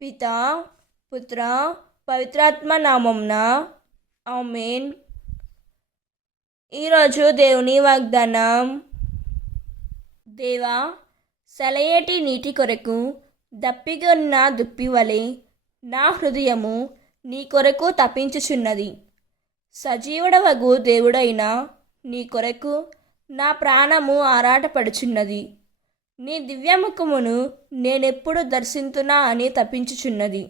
పితా, పుత్ర, పవిత్రాత్మ నామంన ఆమేన్. ఈరోజు దేవుని వాగ్దానం. దేవా, సెలయేటి నీటి కొరకు దప్పిగొన్న దుప్పివలె నా హృదయము నీ కొరకు తప్పించుచున్నది. సజీవుడవగు దేవుడైన నీ కొరకు నా ప్రాణము ఆరాటపడుచున్నది. నీ దివ్యముఖమును నేనెప్పుడు దర్శింతునా అని తప్పించుచున్నది.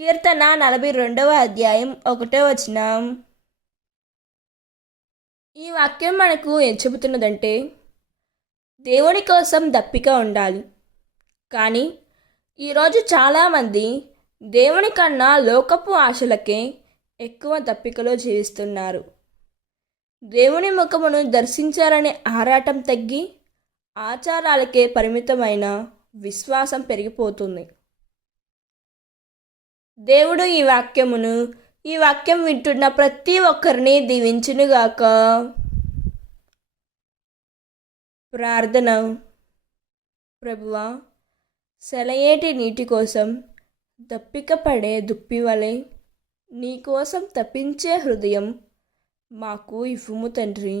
కీర్తన 42వ అధ్యాయం 1వ వచనం. ఈ వాక్యం మనకు ఏం చెబుతున్నదంటే, దేవుని కోసం దప్పిక ఉండాలి. కానీ ఈరోజు చాలామంది దేవుని కన్నా లోకపు ఆశలకే ఎక్కువ దప్పికలో జీవిస్తున్నారు. దేవుని ముఖమును దర్శించాలనే ఆరాటం తగ్గి ఆచారాలకే పరిమితమైన విశ్వాసం పెరిగిపోతుంది. దేవుడు ఈ వాక్యం వింటున్న ప్రతి ఒక్కరిని దీవించునుగాక. ప్రార్థన. ప్రభువా, సెలయేటి నీటి కోసం దప్పిక పడే దుప్పివలె నీ కోసం తప్పించే హృదయం మాకు ఇవ్వుము తండ్రి.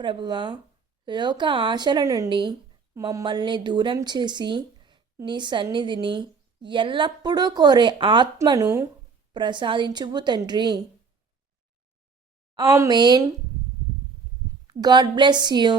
ప్రభువా, లోక ఆశల నుండి మమ్మల్ని దూరం చేసి నీ సన్నిధిని ఎల్లప్పుడూ కోరే ఆత్మను ప్రసాదించుము తండ్రి. ఆమేన్. God bless you.